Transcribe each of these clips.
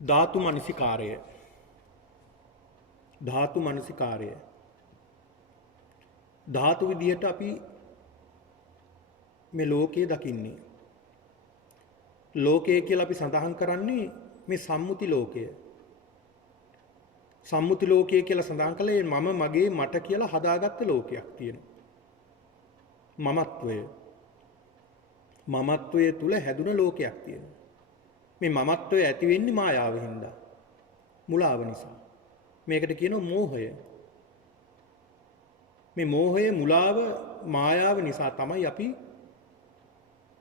ධාතු මනසිකාරය ධාතු මනසිකාරය ධාතු විදියට අපි මේ ලෝකයේ දකින්නේ. ලෝකය කියලා අපි සඳහන් කරන්නේ මේ සම්මුති ලෝකය. සම්මුති ලෝකය කියලා සඳහන් කළේ මම මගේ මට කියලා හදාගත්ත ලෝකයක් තියෙනවා. මමත්වයේ තුල හැදුන ලෝකයක් තියෙනවා. මේ මමත්වය ඇති වෙන්නේ මායාවෙන් හින්දා. මුලාව නිසා. මේකට කියනවා මෝහය. මේ මෝහය මුලාව මායාව නිසා තමයි අපි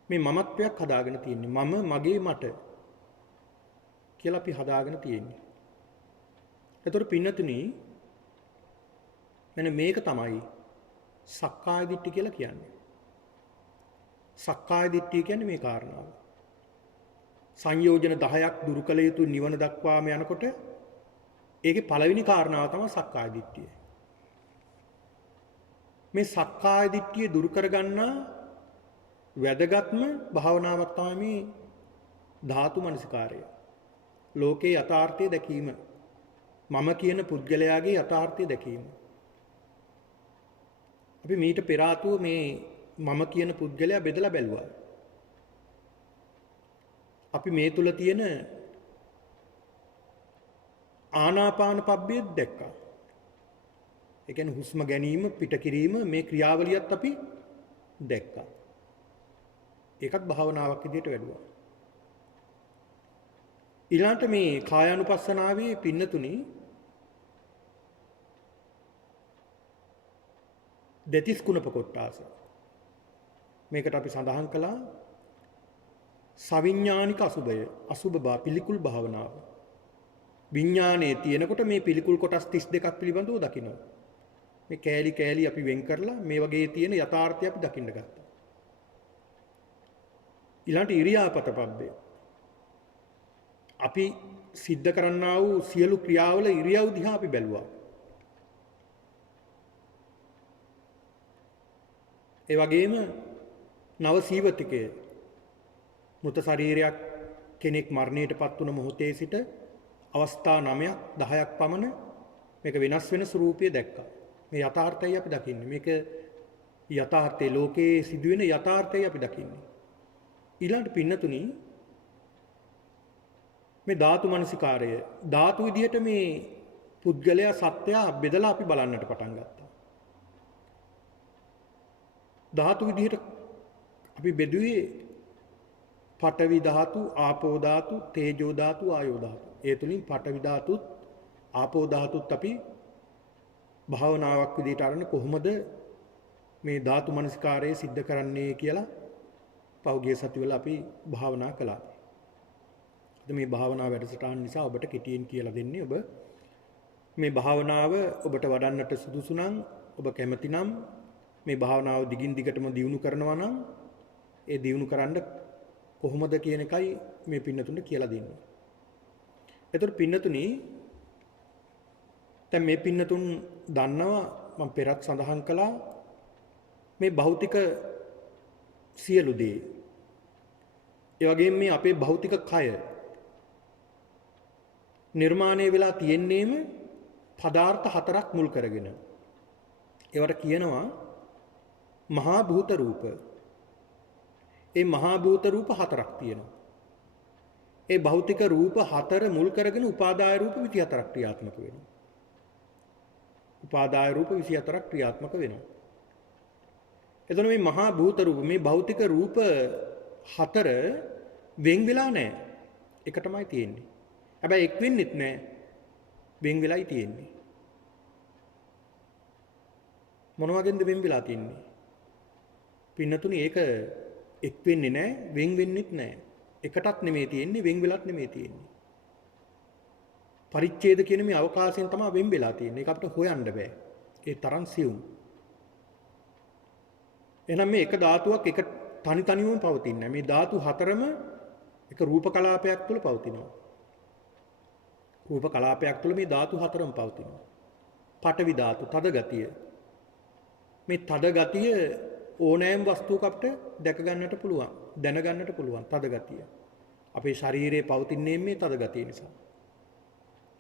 මේ මමත්වයක් හදාගෙන තියෙන්නේ. මම මගේ මට කියලා අපි හදාගෙන තියෙන්නේ. එතකොට පින්නතුනි මෙන්න මේක තමයි සක්කාය දිට්ඨිය කියලා කියන්නේ. සක්කාය දිට්ඨිය කියන්නේ මේ කාරණාව. සංයෝජන 10ක් දුරු කළ යුතු නිවන දක්වාම යනකොට ඒකේ පළවෙනි කාරණාව තමයි සක්කාය දිට්ඨිය. මේ සක්කාය දිට්ඨිය දුරු කරගන්නා වැදගත්ම භාවනාවක් තමයි මේ ධාතු මනසිකාරය. ලෝකේ යථාර්ථය දැකීම. මම කියන පුද්ගලයාගේ යථාර්ථය දැකීම. අපි මීට පෙර ආතුව මේ මම කියන පුද්ගලයා බෙදලා බැලුවා. අපි මේ තුල තියෙන ආනාපාන පබ්බේ දැක්කා. ඒ කියන්නේ හුස්ම ගැනීම පිට කිරීම මේ ක්‍රියාවලියත් අපි දැක්කා. ඒකත් භාවනාවක් විදිහට වැඩුවා. ඊළඟට මේ කායානුපස්සනාවේ පින්නතුනි දෙතිස් කුණප කොටාස. මේකට අපි සඳහන් කළා සවිඥානික අසුබය, අසුබ පිළිකුල් භාවනාව. විඥානයේ තියෙනකොට මේ පිළිකුල් කොටස් 32ක් පිළිබඳව දකිනවා. මේ කෑලි කෑලි අපි වෙන් කරලා මේ වගේ තියෙන යථාර්ථය අපි දකින්න ගත්තා. ඊළඟට ඉරියාපත පබ්බේ. අපි සිද්ධ කරන්නා වූ සියලු ක්‍රියාවල ඉරියව් දිහා අපි බැලුවා. ඒ වගේම නව සීවතිකය මృత ශරීරයක් කෙනෙක් මරණයටපත් වුණ මොහොතේ සිට අවස්ථා 9ක් 10ක් පමණ මේක වෙනස් වෙන ස්වරූපය දැක්කා. මේ යථාර්ථය අපි දකින්නේ. මේක යථාර්ථයේ ලෝකයේ සිදුවෙන යථාර්ථය අපි දකින්නේ. ඊළඟට පින්නතුනි මේ ධාතු මනසිකාරය ධාතු විදියට මේ පුද්ගලයා සත්‍යය බෙදලා අපි බලන්නට පටන් ගත්තා. ධාතු විදියට අපි බෙදුවේ පඨවි ධාතු, ආපෝ ධාතු, තේජෝ ධාතු, ආයෝ ධාතු. ඒ තුලින් පඨවි ධාතුත් ආපෝ ධාතුත් අපි භාවනාවක් විදියට අරගෙන කොහොමද මේ ධාතු මනසිකාරය સિદ્ધ කරන්නේ කියලා පෞද්ගලික සතිවල අපි භාවනා කළා. අද මේ භාවනා වැඩසටහන නිසා ඔබට කෙටියෙන් කියලා දෙන්නේ ඔබ මේ භාවනාව ඔබට වඩන්නට සුදුසු නම් ඔබ කැමති නම් මේ භාවනාව දිගින් දිගටම දියුණු කරනවා නම් ඒ දියුණු කරන්න කොහොමද කියන එකයි මේ පින්නතුන්ට කියලා දෙන්නේ. ඒතර පින්නතුනි දැන් මේ පින්නතුන් දන්නවා මම පෙරත් සඳහන් කළා මේ භෞතික සියලු දේ. ඒ වගේම මේ අපේ භෞතික කය නිර්මාණය වෙලා තියෙන්නේම පදාර්ථ හතරක් මුල් කරගෙන. ඒවට කියනවා මහා භූත රූප. ඒ මහා භූත රූප හතරක් තියෙනවා. ඒ භෞතික රූප හතර මුල් කරගෙන උපාදාය රූප 24ක් ක්‍රියාත්මක වෙනවා. උපාදාය රූප 24ක් ක්‍රියාත්මක වෙනවා. එතන මේ මහා භූත රූප මේ භෞතික රූප හතර වෙන් වෙලා නැහැ. එක තමයි තියෙන්නේ. හැබැයි එක් වෙන්නෙත් නැහැ. වෙන් වෙලයි තියෙන්නේ. මොන වගේද වෙන් වෙලා තින්නේ? පින්නතුනි ඒක එක් වෙන්නේ නැහැ, වෙන් වෙන්නෙත් නැහැ. එකටත් නෙමෙයි තියෙන්නේ, වෙන් වෙලත් නෙමෙයි තියෙන්නේ. පරිච්ඡේද කියන මේ අවකාශයෙන් තමයි වෙන් වෙලා තියෙන්නේ. ඒක අපිට හොයන්න බෑ. ඒ තරම් සියුම්. එහෙනම් මේ එක ධාතුවක් එක තනි තනිවම පවතින්නේ. මේ ධාතු හතරම එක රූප කලාපයක් තුළ පවතිනවා. රූප කලාපයක් තුළ මේ ධාතු හතරම පවතිනවා. පඨවි ධාතු තද ගතිය. මේ තද ගතිය ඕනෑම වස්තුවක අපිට දැක ගන්නට පුළුවන්, දැන ගන්නට පුළුවන් තද ගතිය. අපේ ශරීරයේ පවතින්නේ මේ තද ගතිය නිසා.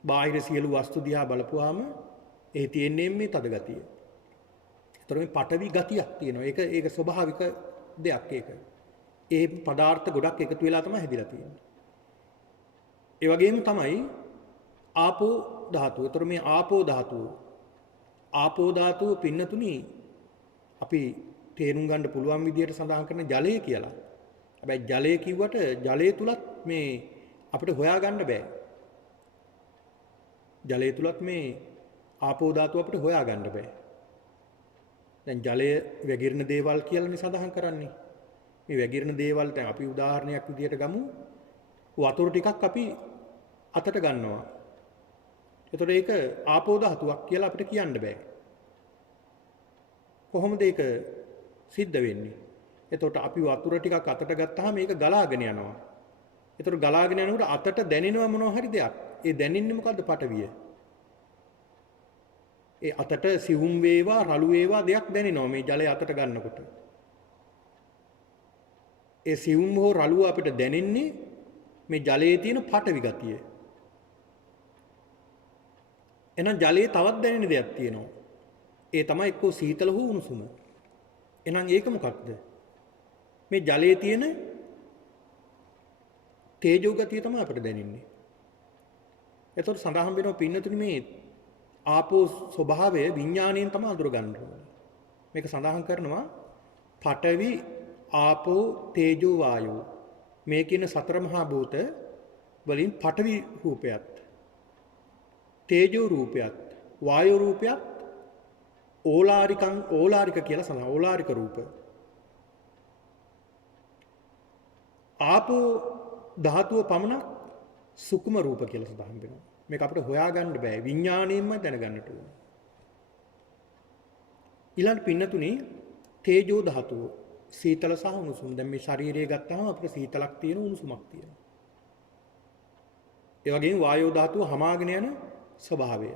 බාහිර සියලු වස්තු දිහා බලපුවාම ඒ තියෙන්නේ මේ තද ගතිය. ඒතර මේ පටවි ගතියක් තියෙනවා. ඒක ස්වභාවික දෙයක් ඒක. ඒ පදාර්ථ ගොඩක් එකතු වෙලා තමයි හැදිලා තියෙන්නේ. ඒ වගේම තමයි ආපෝ ධාතුව. ඒතර මේ ආපෝ ධාතුව පින්නතුනි අපි තේරුම් ගන්න පුළුවන් විදිහට සඳහන් කරන ජලය කියලා. හැබැයි ජලය කිව්වට ජලය තුලත් මේ අපිට හොයාගන්න බෑ. ජලය තුලත් මේ ආපෝ ධාතුව අපිට හොයාගන්න බෑ. දැන් ජලය වැగిරෙන දේවල් කියලානේ සඳහන් කරන්නේ. මේ වැగిරෙන දේවල් දැන් අපි උදාහරණයක් විදිහට ගමු. වතුර ටිකක් අපි අතට ගන්නවා. එතකොට ඒක ආපෝ ධාතුවක් කියලා අපිට කියන්න බෑ. කොහොමද ඒක සිද්ධ වෙන්නේ? එතකොට අපි වතුර ටිකක් අතට ගත්තාම මේක ගලාගෙන යනවා. එතකොට ගලාගෙන යනකොට අතට දැනෙනව මොනවා හරි දෙයක්. ඒ දැනෙන්නේ මොකද්ද? පටවිය. ඒ අතට සිවුම් වේවා රළු වේවා දෙයක් දැනෙනවා මේ ජලය අතට ගන්නකොට. ඒ සිවුම් හෝ රළුව අපිට දැනෙන්නේ මේ ජලයේ තියෙන පටවි ගතිය. එහෙනම් ජලයේ තවත් දැනෙන දෙයක් තියෙනවා. ඒ තමයි එක්කෝ සීතල හෝ උණුසුම. එහෙනම් ඒක මොකක්ද? මේ ජලයේ තියෙන තේජෝ ගතිය තමයි අපිට දැනෙන්නේ. එතකොට සඳහන් වෙනවා පින්නතුනි මේ ආපෝ ස්වභාවය විඥාණයෙන් තමයි අඳුර ගන්න ඕනේ. මේක සඳහන් කරනවා පඨවි ආපෝ තේජෝ වායෝ මේ කියන සතර මහා භූත වලින් පඨවි රූපයත් තේජෝ රූපයත් වායෝ රූපයත් ඕලාරික කියලා සඳහන් ඕලාරික රූප. ආපෝ ධාතුව පමණක් සුකුම රූප කියලා සඳහන් වෙනවා. මේක අපිට හොයාගන්න බෑ. විඥාණයෙන්ම දැනගන්නට ඕන. ඊළඟ පින්නතුනේ තේජෝ ධාතුව සීතල සහ උණුසුම්. දැන් මේ ශරීරය ගත්තාම අපිට සීතලක් තියෙන උණුසුමක් තියෙනවා. ඒ වගේම වායෝ ධාතුව හමාගෙන යන ස්වභාවය.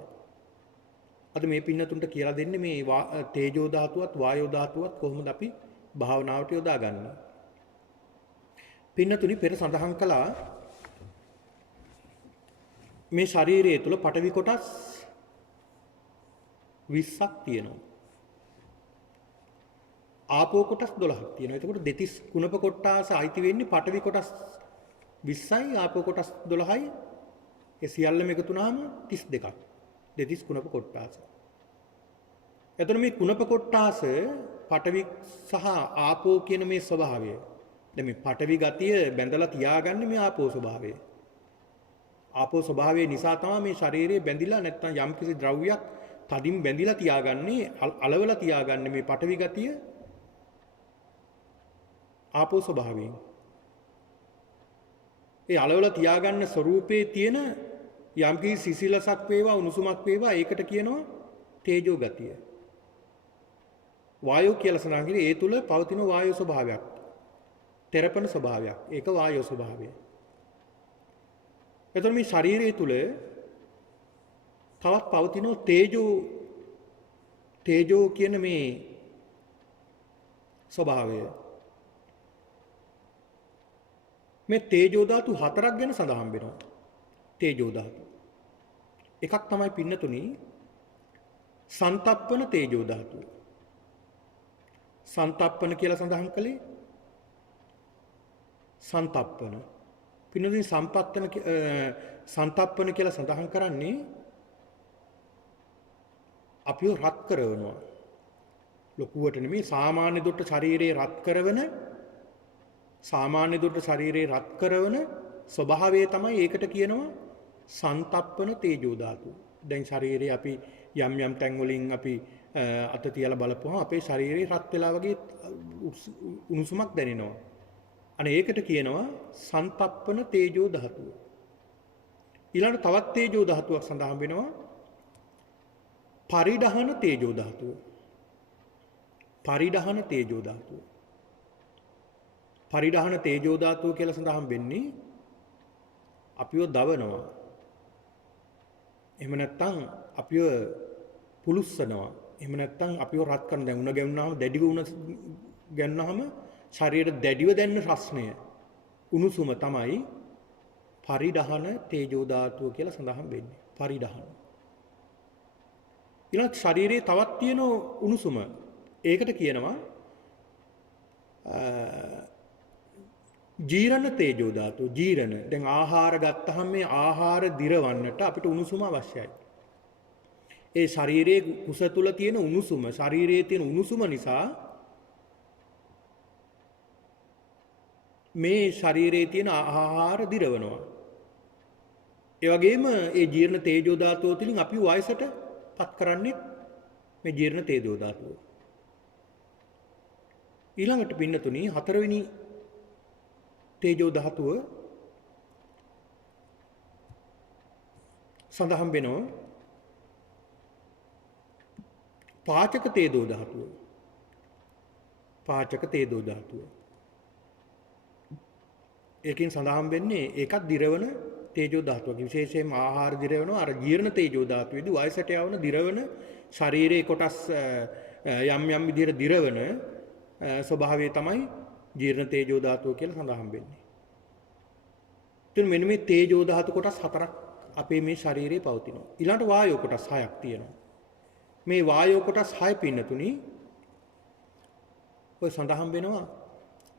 අද මේ පින්නතුන්ට කියලා දෙන්නේ මේ තේජෝ ධාතුවත් වායෝ ධාතුවත් කොහොමද අපි භාවනාවට යොදාගන්නේ. පින්නතුනි පෙර සඳහන් කළා මේ ශරීරය තුල පඨවි කොටස් 20ක් තියෙනවා. ආපෝ කොටස් 12ක් තියෙනවා. එතකොට දෙතිස් කුණප කොටාස අයිති වෙන්නේ පඨවි කොටස් 20යි ආපෝ කොටස් 12යි. ඒ සියල්ලම එකතු වුණාම 32ක්. දෙතිස් කුණප කොටාස. එතකොට මේ කුණප කොටාස පඨවි සහ ආපෝ කියන මේ ස්වභාවය. දැන් මේ පඨවි ගතිය බැඳලා තියාගන්නේ මේ ආපෝ ස්වභාවය. ආපෝ ස්වභාවය නිසා තමයි මේ ශරීරය බැඳිලා නැත්නම් යම්කිසි ද්‍රව්‍යයක් තදින් බැඳිලා තියාගන්නේ අලවලා තියාගන්නේ මේ පඨවි ගතිය ආපෝ ස්වභාවයෙන්. ඒ අලවලා තියාගන්න ස්වરૂපයේ තියෙන යම්කිසි සිසිලසක් වේවා උණුසුමක් වේවා ඒකට කියනවා තේජෝ ගතිය. වායෝ කියලා සඳහන් කරේ ඒ තුල පවතින වායෝ ස්වභාවයක්. තෙරපන ස්වභාවයක්. ඒක වායෝ ස්වභාවය. එතකොට මේ ශරීරය තුල තවත් පවතින තේජෝ කියන මේ ස්වභාවය. මේ තේජෝ ධාතු හතරක් ගැන සඳහන් වෙනවා. තේජෝ ධාතු. එකක් තමයි පින්නතුනි සන්තප්පන තේජෝ ධාතුව. සන්තප්පන කියලා සඳහන් කළේ සන්තප්පන. පින්නතුනි සන්තප්පන කියලා සඳහන් කරන්නේ අපිව රත් කරනවා. ලොකුවට නෙමෙයි සාමාන්‍ය දුරට ශරීරයේ රත් කරන ස්වභාවය තමයි ඒකට කියනවා සන්තප්පන තේජෝ ධාතුව. දැන් ශරීරයේ අපි යම් තැන් වලින් අපි අත තියලා බලපුවහම අපේ ශරීරේ රත් වෙලා වගේ උණුසුමක් දැනෙනවා. අනේ ඒකට කියනවා සන්තප්පන තේජෝ ධාතුව. ඊළඟ තවත් තේජෝ ධාතුවක් සඳහන් වෙනවා පරිඩහන තේජෝ ධාතුව. පරිඩහන තේජෝ ධාතුව. පරිඩහන තේජෝ ධාතුව කියලා සඳහන් වෙන්නේ අපිව දවනවා. එහෙම නැත්නම් අපිව පුලුස්සනවා. එහෙම නැත්නම් අපිව රත් කරන දැන් උණ ගැවුනහම දැඩිව උණ ගැන්නාම ශරීරයට දැඩිව දැනෙන රස්නය උණුසුම තමයි පරිඩහන තේජෝ ධාතුව කියලා සඳහන් වෙන්නේ. පරිඩහන. ඊළඟ ශරීරයේ තවත් තියෙන උණුසුම. ඒකට කියනවා ජීරණ තේජෝ ධාතුව. ජීරණ. දැන් ආහාර ගත්තහම මේ ආහාර දිරවන්නට අපිට උණුසුම අවශ්‍යයි. ඒ ශරීරයේ කුස තුල තියෙන උණුසුම, ශරීරයේ තියෙන උණුසුම නිසා මේ ශරීරයේ තියෙන ආහාර දිරවනවා. ඒ වගේම ඒ ජීර්ණ තේජෝ ධාතුව තුලින් අපි වයසට පත් කරන්නේ මේ ජීර්ණ තේජෝ ධාතුව. ඊළඟට පින්නතුනි හතරවෙනි තේජෝ ධාතුව සඳහන් වෙනවා පාචක තේජෝ ධාතුව. පාචක තේජෝ ධාතුව. ඒකෙන් සඳහන් වෙන්නේ ඒකත් දිරවන තේජෝ ධාතුවක්. විශේෂයෙන්ම ආහාර දිරවනවා. අර ජීර්ණ තේජෝ ධාතුවේදී වයසට යවන දිරවන ශරීරයේ කොටස් යම් යම් විදිහට දිරවන ස්වභාවය තමයි ජීර්ණ තේජෝ ධාතුව කියලා සඳහන් වෙන්නේ. ඉතින් මෙන්න මේ තේජෝ ධාතු කොටස් හතරක් අපේ මේ ශරීරයේ පවතිනවා. ඊළඟට වායෝ කොටස් හයක් තියෙනවා. මේ වායෝ කොටස් හය පින්නතුනි ඔය සඳහන් වෙනවා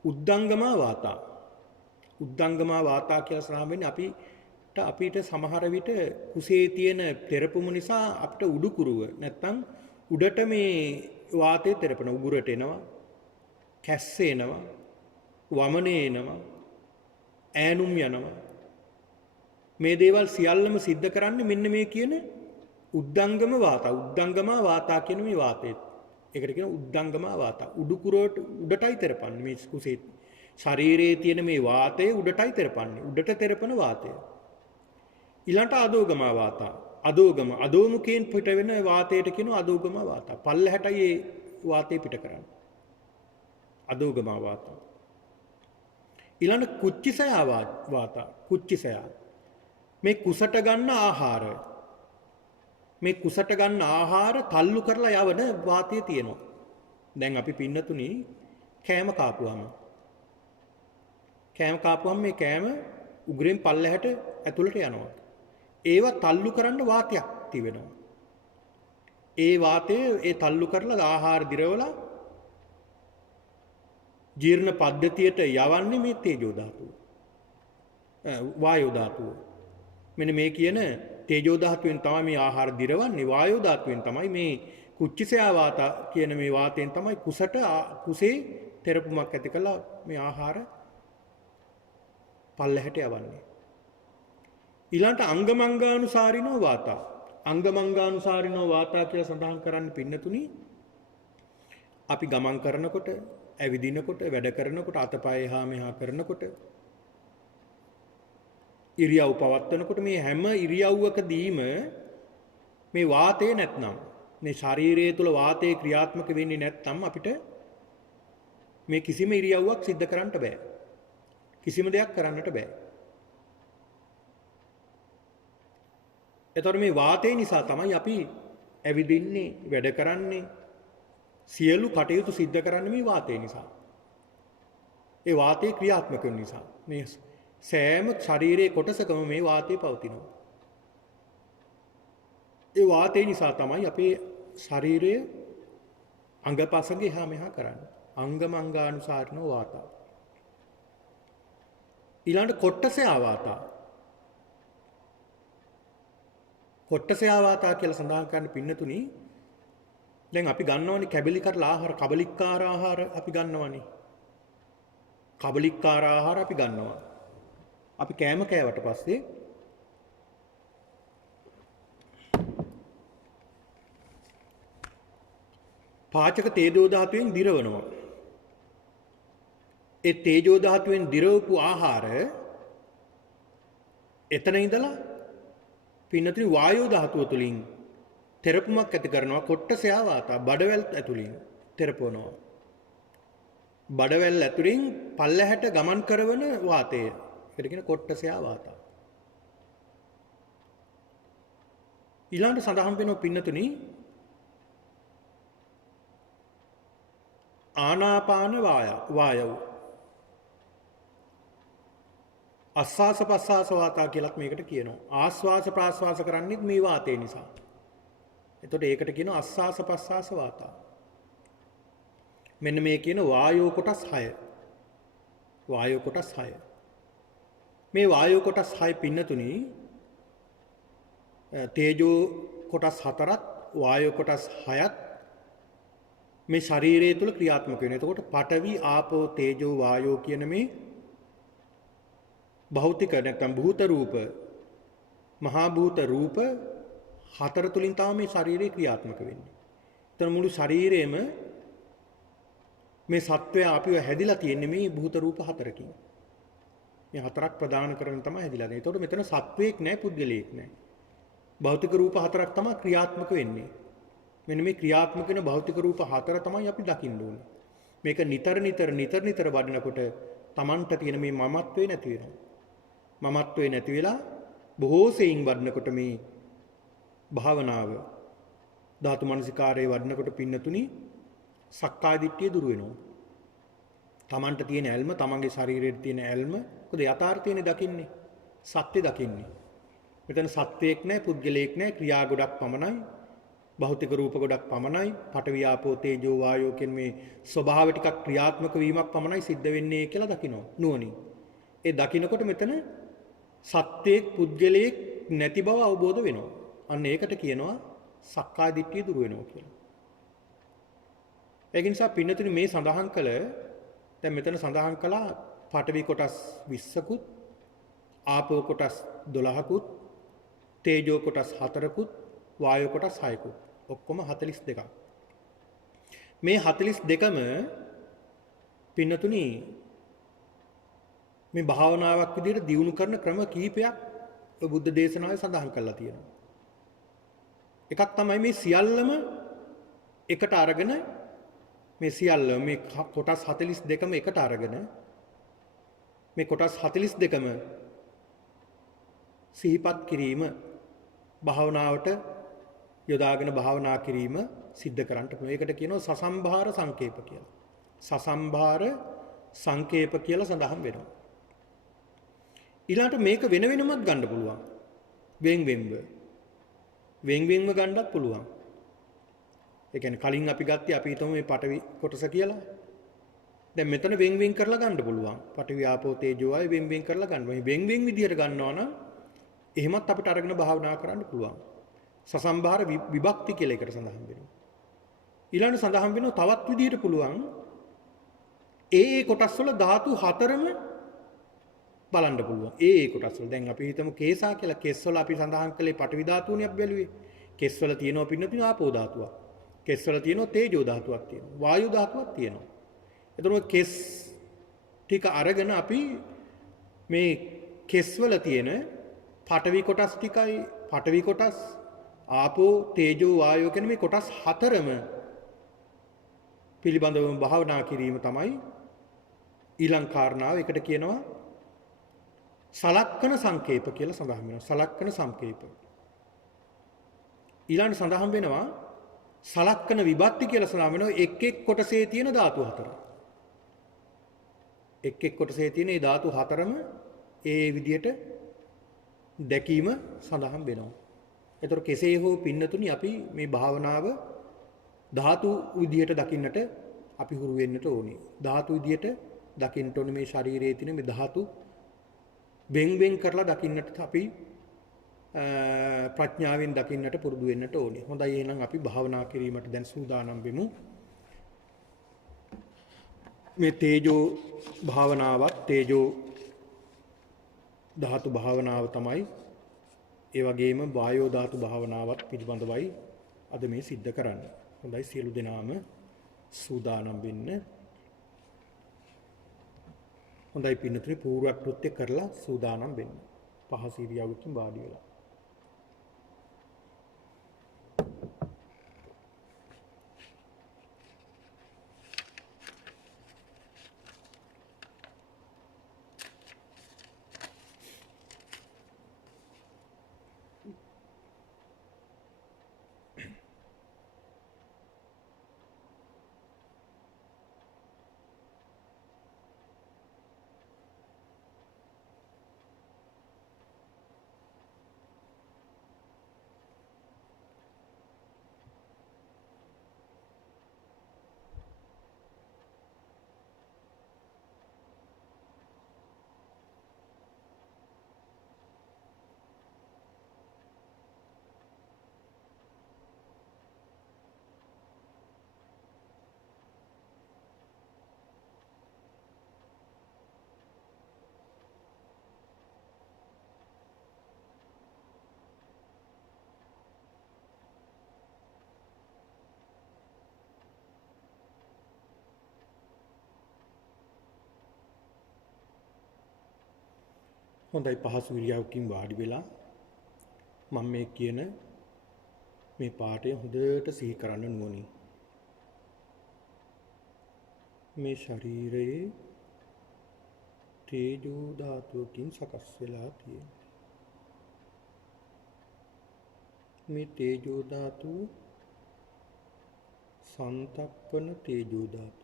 උද්දංගමා වාතා. උද්දංගමා වාතා කියලා සඳහන් වෙන්නේ අපිට සමහර විට කුසේ තියෙන තෙරපුම නිසා අපිට උඩුකුරුව නැත්තම් උඩට මේ වාතය තෙරපන උගුරට එනවා, කැස්සේ එනවා, වමනේ එනවා, ඈනුම් යනවා. මේ දේවල් සියල්ලම සිද්ධ කරන්නේ මෙන්න මේ කියන උද්දංගම වාතා. උද්දංගමා වාතා කියන මේ වාතය. ඒකට කියන උද්දංගමා වාතා. උඩුකුරට උඩටයි තෙරපන්නේ මේ කුසේ. ශරීරයේ තියෙන මේ වාතය උඩටයි තෙරපන්නේ. උඩට තෙරපන වාතය. ඊළඟට අදෝගමා වාතා. අදෝමුඛයෙන් පිට වෙන වාතයට කියනවා අදෝගමා වාතා. පල්ලහැටයි ඒ වාතය පිට කරන්නේ. අදෝගමා වාතා. ඊළඟ කුච්චිසය වාතා. කුච්චිසය. මේ කුසට ගන්න ආහාර. මේ කුසට ගන්න ආහාර තල්ලු කරලා යවන වාතය තියෙනවා. දැන් අපි පින්නතුනි කෑම කාපුවාම මේ කෑම උගුරෙන් පල්ලහැට ඇතුළට යනවා. ඒව තල්ලු කරන්න වාතයක් තිබෙනවා. ඒ වාතය ඒ තල්ලු කරලා ආහාර දිරවලා ජීර්ණ පද්ධතියට යවන්නේ මේ තේජෝ ධාතුව. වායෝ ධාතුව. මෙන්න මේ කියන තේජෝ ධාතුවෙන් තමයි මේ ආහාර දිරවන්නේ. වායෝ ධාතුවෙන් තමයි මේ කුච්චිසයා වාත කියන මේ වාතයෙන් තමයි කුසේ තෙරපුමක් ඇති කළා මේ ආහාර පල්ලහැට යවන්නේ. ඊළඟට අංගමංගානුසාරිනෝ වාතා. අංගමංගානුසාරිනෝ වාතා කියලා සඳහන් කරන්න පින්නතුනි අපි ගමන් කරනකොට, ඇවිදිනකොට, වැඩ කරනකොට, අතපය එහා මෙහා කරනකොට, ඉරියව් පවත්වනකොට මේ හැම ඉරියව්වකදීම මේ වාතය නැත්නම් මේ ශරීරය තුළ වාතය ක්‍රියාත්මක වෙන්නේ නැත්නම් අපිට මේ කිසිම ඉරියව්වක් සිද්ධ කරන්න බෑ. කිසිම දෙයක් කරන්නට බෑ. එතකොට මේ වාතය නිසා තමයි අපි ඇවිදින්නේ, වැඩ කරන්නේ, සියලු කටයුතු සිද්ධ කරන්නේ මේ වාතය නිසා. ඒ වාතය ක්‍රියාත්මක වෙන නිසා. මේ සෑම ශරීරයේ කොටසකම මේ වාතය පවතිනවා. ඒ වාතය නිසා තමයි අපේ ශරීරය අංගපසංග එහා මෙහා කරන්නේ. අංගමංගානුසාරිනෝ වාතා. ඊළඟට කොට්ටසයා වාතා. කොට්ටසයා වාතා කියලා සඳහන් කරන්න පින්නතුනි දැන් අපි ගන්නවනේ කැබලිකර ආහාර, කබලික්කාර ආහාර අපි ගන්නවනේ. කබලික්කාර ආහාර අපි ගන්නවා. අපි කෑම කෑවට පස්සේ පාචක තේජෝ ධාතුවෙන් දිරවනවා. ඒ තේජෝ ධාතුවෙන් දිරවපු ආහාර එතන ඉඳලා පින්නතුනි වායෝ ධාතුව තුලින් තෙරපුමක් ඇති කරනවා. කොට්ටසයා වාතා බඩවැල් ඇතුලින් තෙරපවනවා. බඩවැල් ඇතුලින් පල්ලහැට ගමන් කරන වාතය. ඒකට කියන කොට්ටසයා වාතා. ඊළඟට සඳහන් වෙනවා පින්නතුනි ආනාපාන වායව. අස්වාස ප්‍රස්වාස වාතා කියලත් මේකට කියනවා. ආස්වාස ප්‍රාස්වාස කරන්නේත් මේ වාතය නිසා. එතකොට ඒකට කියනවා අස්වාස ප්‍රස්වාස වාතා. මෙන්න මේ කියන වායෝ කොටස් 6. වායෝ කොටස් 6. මේ වායෝ කොටස් 6 පින්නතුනි තේජෝ කොටස් 4ත් වායෝ කොටස් 6ත් මේ ශරීරය තුල ක්‍රියාත්මක වෙනවා. එතකොට පඨවි ආපෝ තේජෝ වායෝ කියන මේ භෞතික නැත්නම් භූත රූප මහා භූත රූප 4 තුලින් තමයි මේ ශරීරය ක්‍රියාත්මක වෙන්නේ. එතන මුළු ශරීරයේම මේ සත්වය අපිව හැදිලා තියෙන්නේ මේ භූත රූප 4කින්. මේ 4ක් ප්‍රදාන කරගෙන තමයි හැදිලා තියෙන්නේ. එතකොට මෙතන සත්වයක් නැහැ පුද්ගලයෙක් නැහැ. භෞතික රූප 4ක් තමයි ක්‍රියාත්මක වෙන්නේ. මෙන්න මේ ක්‍රියාත්මක වෙන භෞතික රූප 4 තමයි අපි දකින්න ඕනේ. මේක නිතර වඩනකොට Tamanට තියෙන මේ මමත්වේ නැති වෙනවා. මමත්වේ නැති වෙලා බොහෝ සෙයින් වඩනකොට මේ භාවනාව ධාතු මනසිකාරයේ වඩනකොට පින්නතුනි සක්කාය දිට්ඨිය දුර වෙනවා. Tamanට තියෙන ඇල්ම, Tamanගේ ශරීරයේ තියෙන ඇල්ම, මොකද යථාර්ථයනේ දකින්නේ. සත්‍ය දකින්නේ. මෙතන සත්වයක් නැහැ, පුද්ගලයෙක් නැහැ, ක්‍රියා ගොඩක් පමණයි. භෞතික රූප ගොඩක් පමණයි. පඨවි ආපෝ තේජෝ වායෝ කියන මේ ස්වභාව ටිකක් ක්‍රියාත්මක වීමක් පමණයි සිද්ධ වෙන්නේ කියලා දකිනවා නුවණින්. ඒ දකිනකොට මෙතන සත්‍යයක් පුද්ගලයෙක් නැති බව අවබෝධ වෙනවා. අන්න ඒකට කියනවා සක්කාය දිට්ඨිය දුර වෙනවා කියලා. ඒ නිසා පින්නතුනි මේ සඳහන් කළ දැන් මෙතන සඳහන් කළා පඨවි කොටස් 20කුත් ආපෝ කොටස් 12කුත් තේජෝ කොටස් 4කුත් වායෝ කොටස් 6කුත් ඔක්කොම 42ක්. මේ 42ම පින්නතුනි මේ භාවනාවක් විදිහට දියුණු කරන ක්‍රම කීපයක් බුද්ධ දේශනාවේ සඳහන් කරලා තියෙනවා. එකක් තමයි මේ සියල්ලම එකට අරගෙන මේ සියල්ල මේ කොටස් 42ම එකට අරගෙන මේ කොටස් 42ම සිහිපත් කිරීම භාවනාවට යොදාගෙන භාවනා කිරීම සිද්ධ කරන්න පුළුවන්. ඒකට කියනවා සසම්භාර සංකේප කියලා. සසම්භාර සංකේප කියලා සඳහන් වෙනවා. ඊළඟට මේක වෙන වෙනමත් ගන්න පුළුවන්. වෙන් වෙන්ව ගන්නත් පුළුවන්. ඒ කියන්නේ කලින් අපි ගත්තේ අපි හිතමු මේ පඨවි කොටස කියලා. දැන් මෙතන වෙන් කරලා ගන්න පුළුවන්. පඨවි ආපෝ තේජෝ ආය වෙන් කරලා ගන්න. මේ වෙන් විදියට ගන්නවා නම් එහෙමත් අපිට අරගෙන භාවනා කරන්න පුළුවන්. සසම්භාර විභක්ති කියලා එකට සඳහන් වෙනවා. ඊළඟ සඳහන් වෙනවා තවත් විදියට පුළුවන්. ඒ කොටස් වල ධාතු 4ම බලන්න පුළුවන්. ඒ කොටස් වල දැන් අපි හිතමු කේසා කියලා. කෙස් වල අපි සඳහන් කළේ පඨවි ධාතුවනේ අපි බැලුවේ. කෙස් වල තියෙනවා පින්නතින ආපෝ ධාතුවක්. කෙස් වල තියෙනවා තේජෝ ධාතුවක් තියෙනවා. වායු ධාතුවක් තියෙනවා. එතකොට කෙස් ටික අරගෙන අපි මේ කෙස් වල තියෙන පඨවි කොටස් ටිකයි පඨවි කොටස් ආපෝ තේජෝ වායෝ කියන මේ කොටස් 4ම පිළිබඳව භාවනා කිරීම තමයි ඊළඟ කාරණාව. ඒකට කියනවා සලක්කන සංකේප කියලා සඳහන් වෙනවා. සලක්කන සංකේප. ඊළඟ සඳහන් වෙනවා සලක්කන විභක්ති කියලා සඳහන් වෙනවා එක් කොටසේ තියෙන ධාතු 4. එක් කොටසේ තියෙන මේ ධාතු 4ම ඒ විදියට දැකීම සඳහන් වෙනවා. ඒතර කෙසේ හෝ පින්නතුනි අපි මේ භාවනාව ධාතු විදියට දකින්නට අපි හුරු වෙන්නට ඕනේ. ධාතු විදියට දකින්න ඕනේ මේ ශරීරයේ තියෙන මේ ධාතු වෙන් කරලා දකින්නට අපි ප්‍රඥාවෙන් දකින්නට පුරුදු වෙන්නට ඕනේ. හොඳයි එහෙනම් අපි භාවනා කිරීමට දැන් සූදානම් වෙමු. මේ තේජෝ භාවනාවත් තේජෝ ධාතු භාවනාව තමයි ඒ වගේම වායෝ ධාතු භාවනාවත් පිළිබඳවයි අද මේ සිද්ධ කරන්නේ. හොඳයි සියලු දෙනාම සූදානම් වෙන්න. හොඳයි පින්නතුනි පූර්ව කෘත්‍ය කරලා සූදානම් වෙන්න. පහස ඉරියව්වකින් වාඩි වෙලා. හොඳයි පහසු ඉරියව්වකින් වාඩි වෙලා මම මේ කියන මේ පාඩය හොඳට සිහි කරන්න නුවණින්. මේ ශරීරයේ තේජෝ ධාතුවකින් සකස් වෙලා තියෙනවා. මේ තේජෝ ධාතුව සන්තප්පන තේජෝ ධාතුව.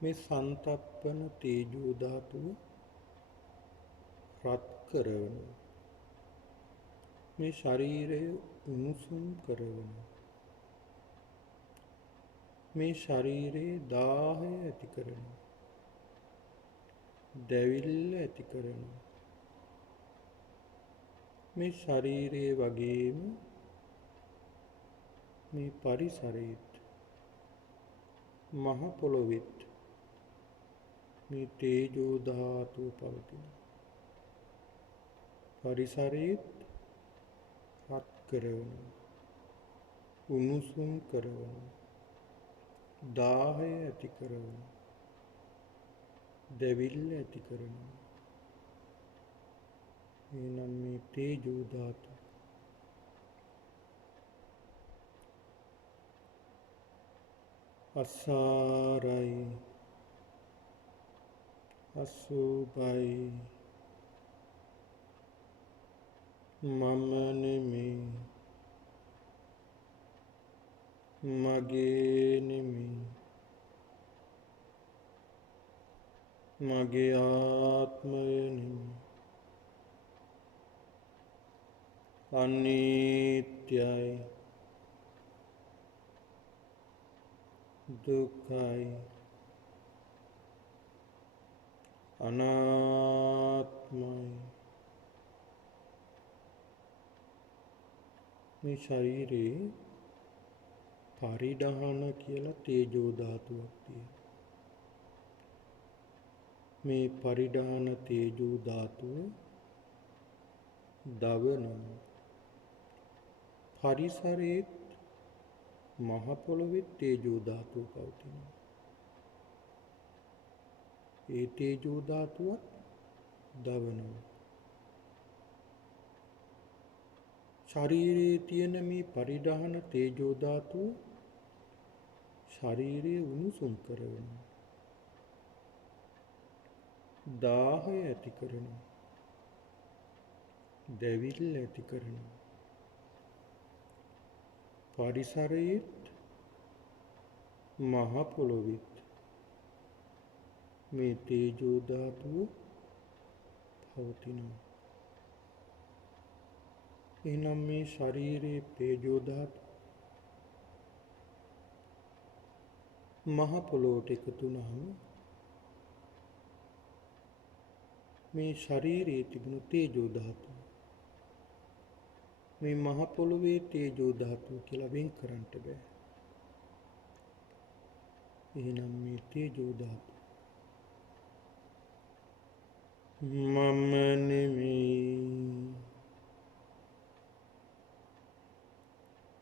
මේ සන්තප්පන තේජෝ ධාතුව රත් කරන මේ ශරීරය උණුසුම් කරන මේ ශරීරයේ දාහය ඇති කරන දැවිල්ල ඇති කරන මේ ශරීරයේ වගේම මේ පරිසරයේත් මහ පොළොවෙත් මේ තේජෝ ධාතුව පවතින පරිසරයේත් රත් කරන උණුසුම් කරන දාහය ඇති කරන දැවිල්ල ඇති කරන එනම් මේ තේජෝ ධාතුව අසාරයි අසුභයි මම නෙමෙයි මගේ නෙමෙයි මගේ ආත්මය නෙමෙයි අනිත්‍යයි දුක්ඛයි අනාත්මයි මේ ශරීරේ පරිඩහන කියලා තේජෝ ධාතුවක් තියෙනවා. මේ පරිඩහන තේජෝ ධාතුව දවන පරිසරයේ මහ පොළොවේ තේජෝ ධාතුව පවතිනවා. ඒ තේජෝ ධාතුවත් දවනවා. ශරීරයේ තියෙන මේ පරිඩහන තේජෝ ධාතුව ශරීරය උණුසුම් කරනවා. දාහය ඇති කරනවා. දැවිල්ල ඇති කරනවා. පරිසරයේත් මහ පොළොවෙත් මේ තේජෝ ධාතුව පවතිනවා. එනම් මේ ශරීරයේ තේජෝ ධාතුව මහ පොළොවට එකතු වුණාම මේ ශරීරයේ තිබුණු තේජෝ ධාතුව මේ මහ පොළොවේ තේජෝ ධාතුව කියලා වෙන් කරන්න බෑ. එහෙනම් මේ තේජෝ ධාතුව මම නෙමෙයි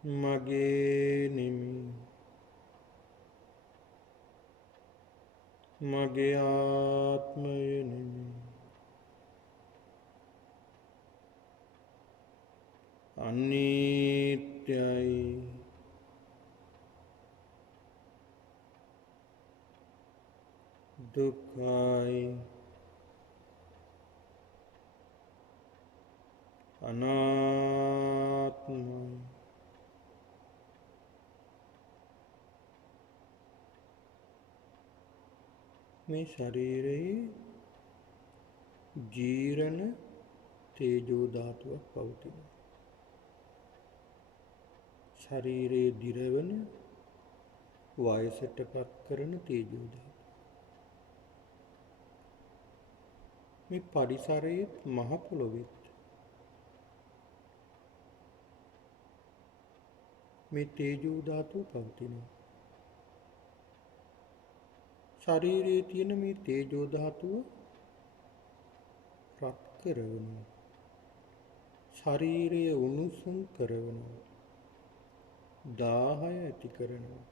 මගේ නෙමෙයි මගේ ආත්මය නෙමෙයි අනිත්‍යයි දුක්ඛයි අනාත්මයි මේ ශරීරයේ ජීරණ තේජෝ ධාතුවක් පවතිනවා. ශරීරයේ දිරවන වයසටපත් කරන තේජෝ ධාතුව. මේ පරිසරයේ මහ පොළොවෙත් මේ තේජෝ ධාතුව පවතිනවා. ශරීරයේ තියෙන මේ තේජෝ ධාතුව රත් කරනවා. ශරීරය උණුසුම් කරනවා. දාහය ඇති කරනවා.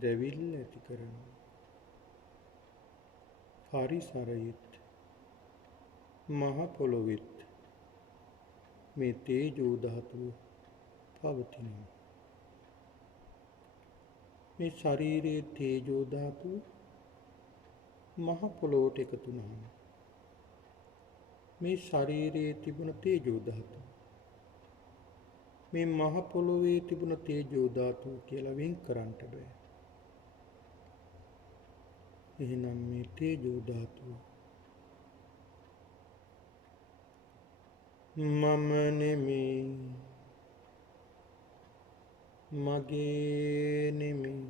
දැවිල්ල ඇති කරනවා. පරිසරයේත් මහ පොළොවෙත් මේ තේජෝ ධාතුව පවතිනවා. මේ ශරීරයේ තේජෝ ධාතුව මහ පොළොවට එකතු වුණාම මේ ශරීරයේ තිබුණ තේජෝ ධාතුව මේ මහ පොළොවේ තිබුණ තේජෝ ධාතුව කියලා වෙන් කරන්න බෑ. එහෙනම් මේ තේජෝ ධාතුව මම නෙමෙයි, මගේ නෙමෙයි,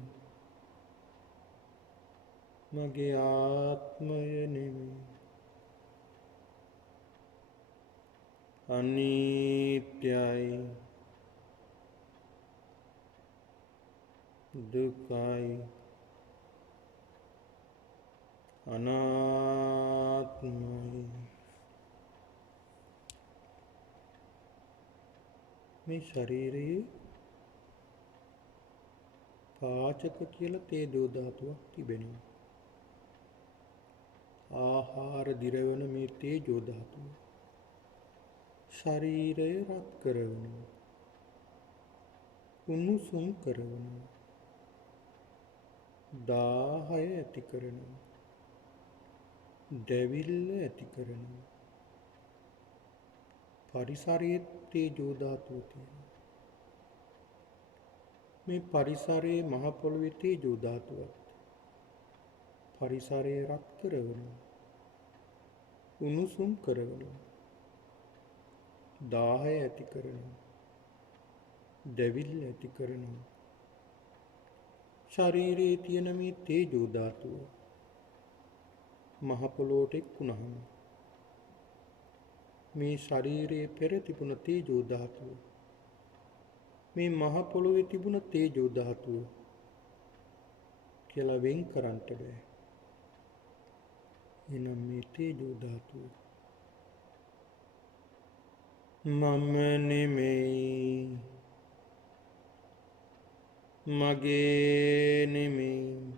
මගේ ආත්මය නෙමෙයි, අනිත්‍යයි, දුකයි, අනාත්මයි. මේ ශරීරයේ පාචක කියලා තේජෝ ධාතුවක් තිබෙනවා. ආහාර දිරවන මේ තේජෝ ධාතුව ශරීරය රත් කරනවා, උණුසුම් කරනවා, දාහය ඇති කරනවා, දැවිල්ල ඇති කරනවා. පරිසරයේ තේජෝ ධාතුව තියෙනවා. මේ පරිසරයේ මහ පොළොවේ තේජෝ ධාතුවත් පරිසරය රත් කරනවා, උණුසුම් කරනවා, දාහය ඇති කරනවා, දැවිල්ල ඇති කරනවා. ශරීරයේ තියෙන මේ තේජෝ ධාතුව මහ පොළොවට එක්ුණාම මේ ශරීරයේ පෙර තිබුණ තේජෝ ධාතුව මේ මහ පොළොවේ තිබුණ තේජෝ ධාතුව කියලා වෙන් කරන්න බෑ. එනම් මේ තේජෝ ධාතුව මම නෙමෙයි, මගේ නෙමෙයි,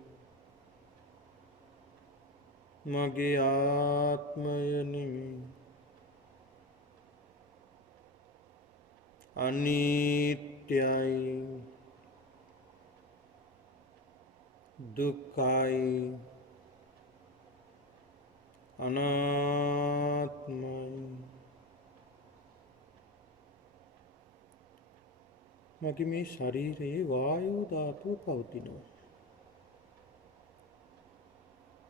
මගේ ආත්මය නෙමෙයි, අනිත්‍යයි, දුකයි, අනාත්මයි. මගේ මේ ශරීරයේ වායෝ ධාතුව පවතිනවා.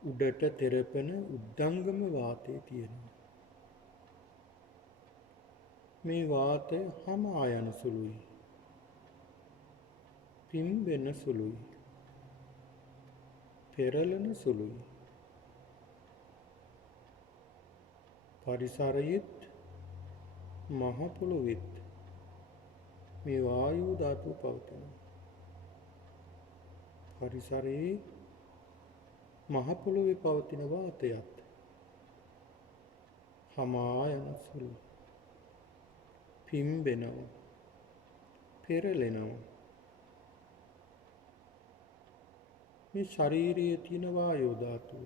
උඩට තෙරපෙන උද්දංගම වාතය තියෙනවා. මේ වාතය හමා යන සුළුයි, පිම්බෙන සුළුයි, පෙරලෙන සුළුයි. පරිසරයේත් මහ පොළොවෙත් මේ වායු ධාතුව පවතිනවා. පරිසරයේ මහ පොළොවේ පවතින වාතයත් හමා යන සුළුයි, පිම්බෙනවා, පෙරලෙනවා. මේ ශරීරයේ තියෙන වායෝ ධාතුව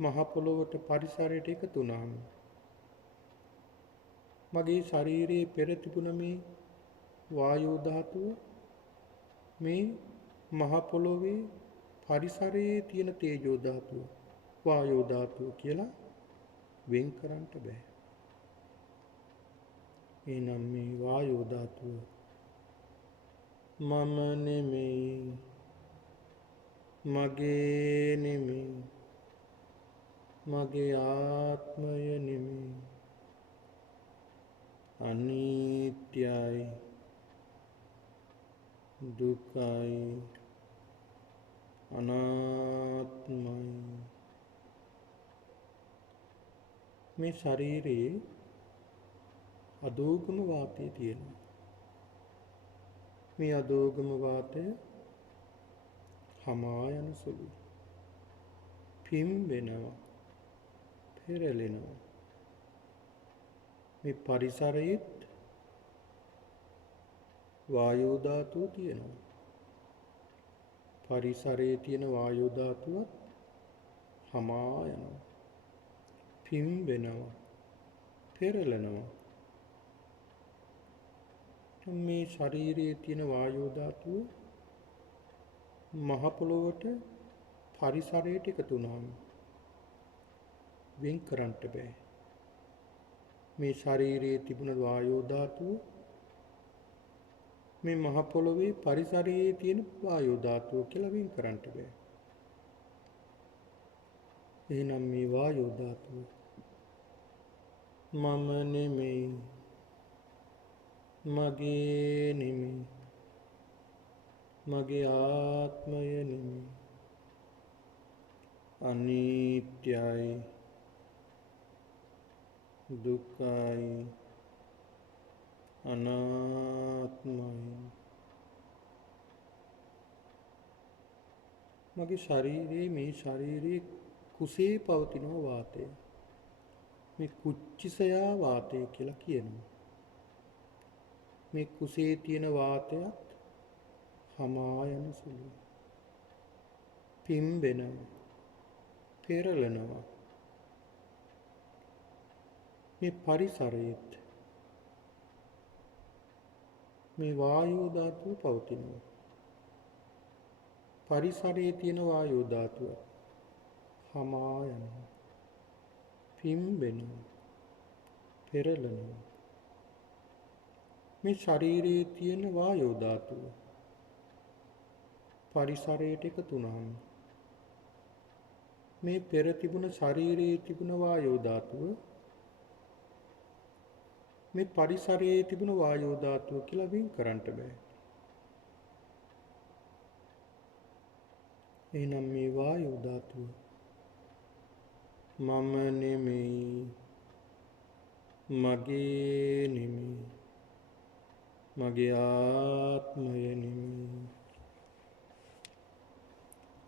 මහ පොළොවට පරිසරයට එකතු වුණාම මගේ ශරීරයේ පෙර තිබුණ මේ වායෝ ධාතුව මේ මහ පොළොවේ පරිසරයේ තියෙන තේජෝ ධාතුව වායෝ ධාතුව කියලා වෙන් කරන්න බෑ. එනම් මේ වායෝ ධාතුව මම නෙමෙයි, මගේ නෙමෙයි, මගේ ආත්මය නෙමෙයි, අනිත්‍යයි, දුකයි, අනාත්මයි. මේ ශරීරයේ අදෝගම වාතය තියෙනවා. මේ අදෝගම වාතය හමා යන සුළුයි, පිම්බෙනවා, පෙරලෙනවා. මේ පරිසරයේත් වායෝ ධාතුව තියෙනවා. පරිසරයේ තියෙන වායෝ ධාතුවත් හමා යනවා, පිම්බෙනවා, පෙරලනවා. මේ ශරීරයේ තියෙන වායෝ ධාතුව මහ පොළොවට පරිසරයට එකතු වුණාම වෙන් කරන්න බෑ. මේ ශරීරයේ තිබුණ වායෝ ධාතුව මේ මහ පොළොවේ පරිසරයේ තියෙන වායෝ ධාතුව කියලා වෙන් කරන්න බෑ. එහෙනම් මේ වායෝ ධාතුව මම නෙමෙයි, මගේ නෙමෙයි, මගේ ආත්මය නෙමෙයි, අනිත්‍යයි, දුක්ඛයි, අනාත්මයි. මගේ ශරීරයේ මේ ශරීරයේ කුසේ පවතින වාතය මේ කුච්චිසයා වාතය කියලා කියනවා. මේ කුසේ තියෙන වාතයත් හමා යන සුළු. පිම්බෙනවා, පෙරලනවා. මේ පරිසරයේත් මේ වායෝ ධාතුව පවතිනවා. පරිසරයේ තියෙන වායෝ ධාතුව හමා යනවා, පිම්බෙනවා, පෙරලනවා. මේ ශරීරයේ තියෙන වායෝ ධාතුව පරිසරයට එකතු වුණාම මේ පෙර තිබුණ ශරීරයේ තිබුණ වායෝ ධාතුව මේ පරිසරයේ තිබුණ වායෝ ධාතුව කියලා වෙන් කරන්න බෑ. එහෙනම් මේ වායෝ ධාතුව මම නෙමෙයි, මගේ නෙමෙයි, මගේ ආත්මය නෙමෙයි,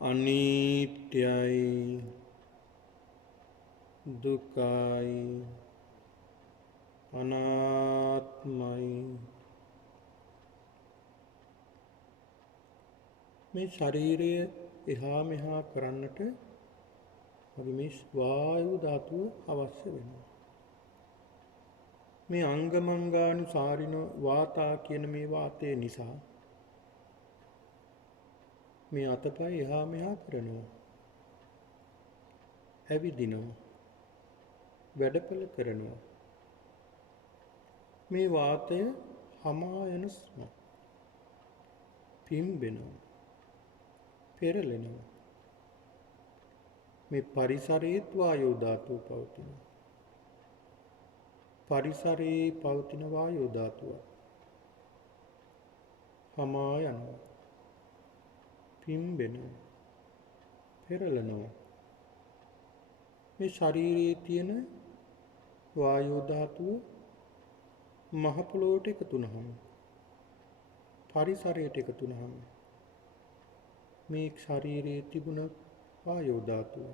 අනිත්‍යයි, දුක්ඛයි, අනාත්මයි. මේ ශරීරය එහා මෙහා කරන්නට මගේ මේ වායු ධාතුව අවශ්‍ය වෙනවා. මේ අංගමංගානුසාරින වාතා කියන මේ වාතය නිසා මේ අතපය එහා මෙහා කරනවා, ඇවිදිනවා, වැඩපළ කරනවා. මේ වාතය හමා යන ස්ම පිම්බෙනවා, පෙරලෙනවා. මේ පරිසරයේත් වායෝ ධාතුව පවතිනවා. පරිසරයේ පවතින වායෝ ධාතුව හමා යනවා, පිම්බෙනවා, පෙරලනවා. මේ ශරීරයේ තියෙන වායෝ ධාතුව මහ පොළොවට එකතු වුණාම පරිසරයට එකතු වුණාම මේ ශරීරයේ තිබුණ වායෝ ධාතුව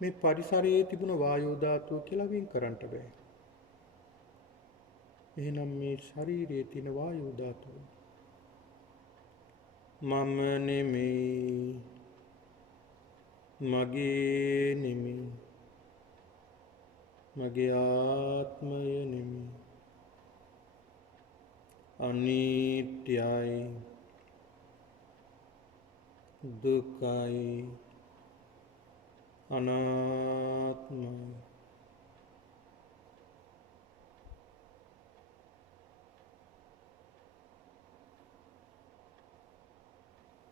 මේ පරිසරයේ තිබුණ වායෝ ධාතුව කියලා වෙන් කරන්න බෑ. එහෙනම් මේ ශරීරයේ තියෙන වායෝ ධාතුව මම නෙමෙයි, මගේ නෙමෙයි, මගේ ආත්මය නෙමෙයි, අනිත්‍යයි, දුක්ඛයි, අනාත්මයි.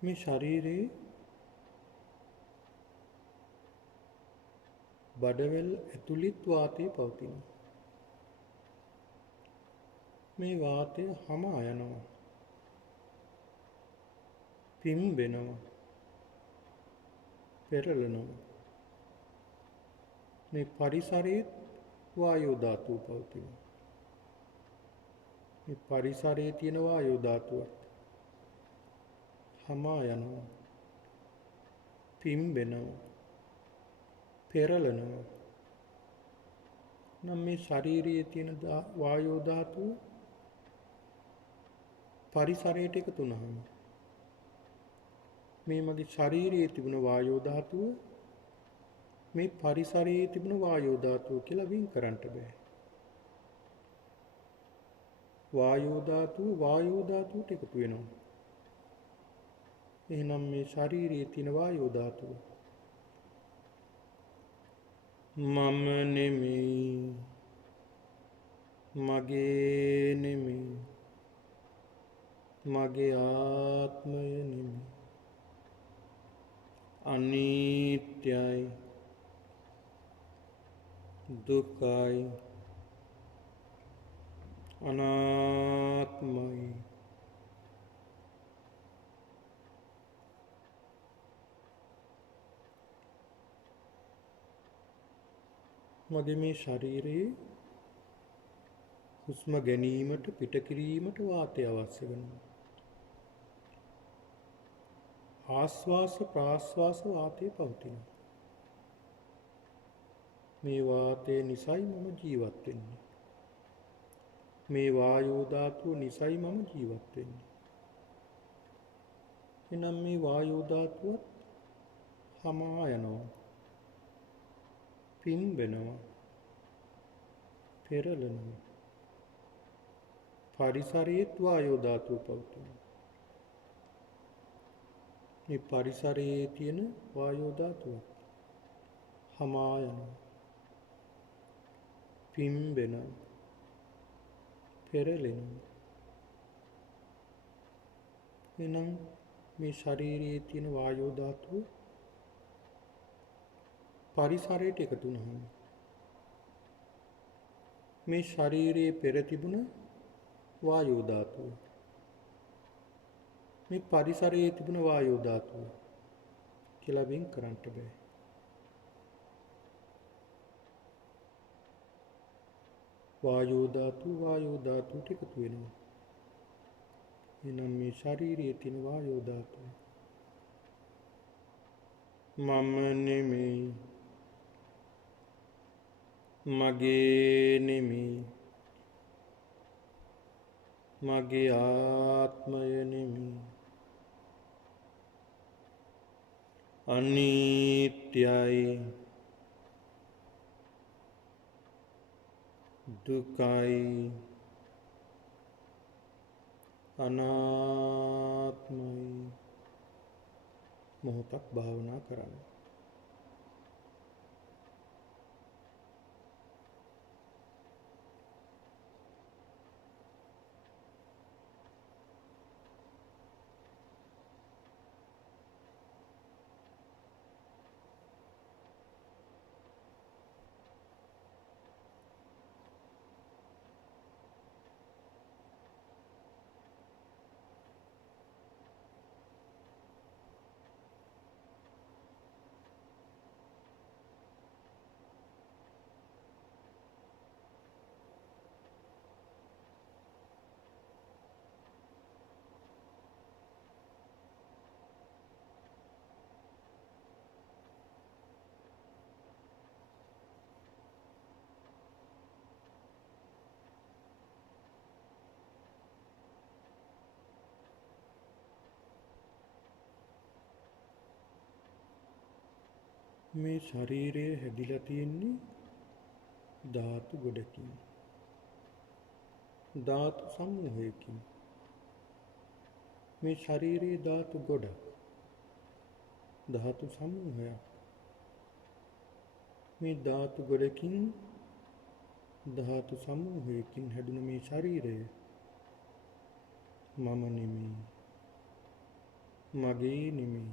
මේ ශරීරයේ බඩවැල් ඇතුළෙත් වාතය පවතිනවා. මේ වාතය හමා යනවා, පිම්බෙනවා, පෙරලනවා. මේ පරිසරයේ වායෝ ධාතුව පවතිනවා. මේ පරිසරයේ තියෙන වායෝ ධාතුවත් හමා යනවා, පිම්බෙනවා, පෙරලනවා. නම් මේ ශරීරයේ තියෙන වායෝ ධාතුව පරිසරයට එකතු වුණාම මේ මගේ ශරීරයේ තිබුණ වායෝ ධාතුව මේ පරිසරයේ තිබුණු වායෝ ධාතුව කියලා වෙන් කරන්න බෑ. වායෝ ධාතුවට එකතු වෙනවා. එහෙනම් මේ ශරීරයේ තියෙන වායෝ ධාතුව මම නෙමෙයි, මගේ නෙමෙයි, මගේ ආත්මය නෙමෙයි, අනිත්‍යයි, දුකයි, අනාත්මයි. මගේ මේ ශරීරයේ හුස්ම ගැනීමට පිට කිරීමට වාතය අවශ්‍ය වෙනවා. ආශ්වාස ප්‍රාශ්වාස වාතය පවතිනවා. මේ වාතය නිසයි මම ජීවත් වෙන්නේ. මේ වායෝ ධාතුව නිසයි මම ජීවත් වෙන්නේ. එනම් මේ වායෝ ධාතුවත් හමා යනවා. පිම්බෙනවා. පෙරලනවා. පරිසරයේත් වායෝ ධාතුව පවතිනවා. මේ පරිසරයේ තියෙන වායෝ ධාතුව හමා යනවා. පිම්බෙනවා. පෙරලෙනවා. එනම් මේ ශරීරයේ තියෙන වායෝ ධාතුව පරිසරයට එකතු වුණාම මේ ශරීරයේ පෙර තිබුණ වායෝ ධාතුව මේ පරිසරයේ තිබුණ වායෝ ධාතුව කියලා වෙන් කරන්න බෑ. වායෝ ධාතුවට එකතු වෙනවා. එනම් මේ ශරීරයේ තියෙන වායෝ ධාතුව මම නෙමෙයි, මගේ නෙමෙයි, මගේ ආත්මය නෙමෙයි, අනිත්‍යයි, දුකයි, අනාත්මයි. මොහොතක් භාවනා කරන්න. මේ ශරීරය හැදිලා තියෙන්නේ ධාතු ගොඩකින්, ධාතු සමූහයකින්. මේ ශරීරයේ ධාතු ගොඩක්, ධාතු සමූහයක්. මේ ධාතු ගොඩකින්, ධාතු සමූහයකින් හැදුන මේ ශරීරය මම නෙමෙයි, මගේ නෙමෙයි,